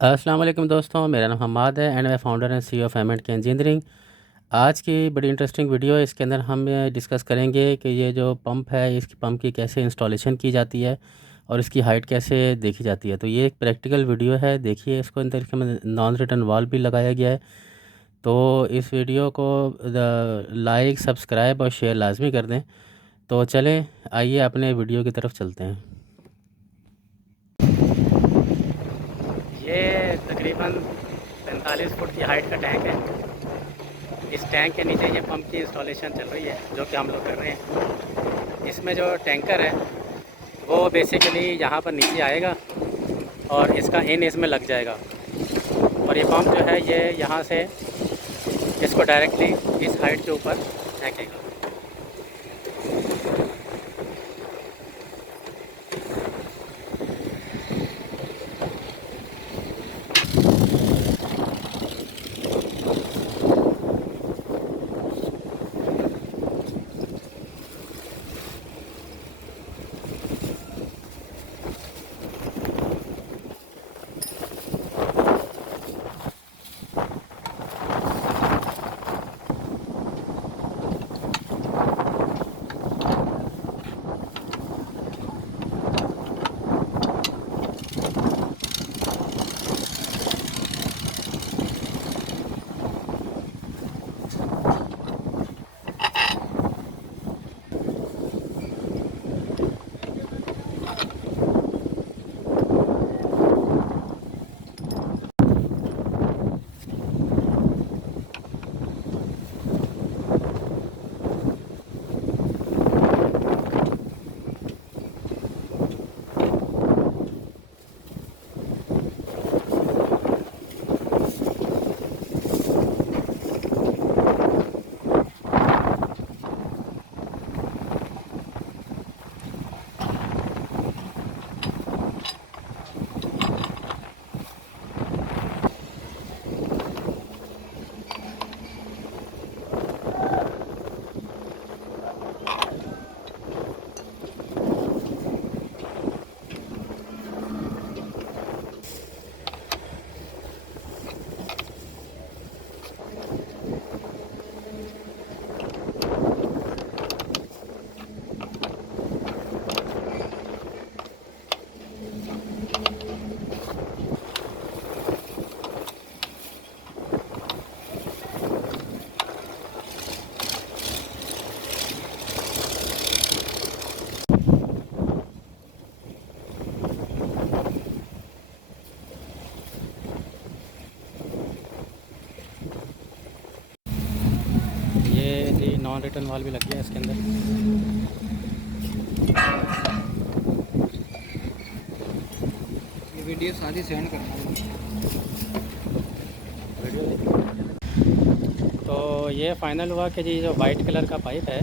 अस्सलाम वालेकुम दोस्तों, मेरा नाम हम्माद है एंड मैं फाउंडर एंड सीईओ ऑफ के इंजीनियरिंग। आज की बड़ी इंटरेस्टिंग वीडियो है। इसके अंदर हम डिस्कस करेंगे कि ये जो पंप है, इसकी पंप की कैसे इंस्टॉलेशन की जाती है और इसकी हाइट कैसे देखी जाती है। तो ये एक प्रैक्टिकल वीडियो है, देखिए इसको। अंदर इसके में नॉन रिटर्न वाल भी लगाया गया है। तो इस वीडियो को लाइक, सब्सक्राइब और शेयर लाजमी कर दें। तो चलें, आइए अपने वीडियो की तरफ चलते हैं। ये तकरीबन 45 फुट की हाइट का टैंक है। इस टैंक के नीचे ये पंप की इंस्टॉलेशन चल रही है, जो कि हम लोग कर रहे हैं। इसमें जो टैंकर है वो बेसिकली यहाँ पर नीचे आएगा और इसका इन इसमें लग जाएगा, और ये पंप जो है ये यहाँ से इसको डायरेक्टली इस हाइट के ऊपर फेंकेगा। ये जी नॉन रिटर्न वाल भी लग गया इसके अंदर। ये वीडियो सारी सेंड करना। तो ये फाइनल हुआ कि जी जो वाइट कलर का पाइप है,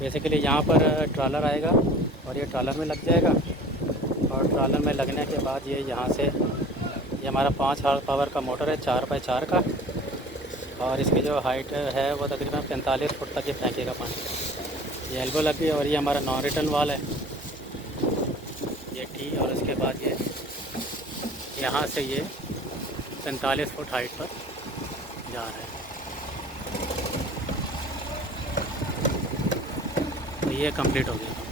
बेसिकली यहाँ पर ट्रॉलर आएगा और ये ट्रॉलर में लग जाएगा। और ट्रॉलर में लगने के बाद ये यहाँ से, ये हमारा 5 हॉर्स पावर का मोटर है 4x4 का, और इसकी जो हाइट है वो तकरीबन 45 फुट तक ये फेंकेगा पानी। ये एल्बो लगी और ये हमारा नॉन रिटर्न वाल है, ये टी। और उसके बाद ये यहाँ से ये 45 फुट हाइट पर जा रहा है। तो ये कंप्लीट हो गया।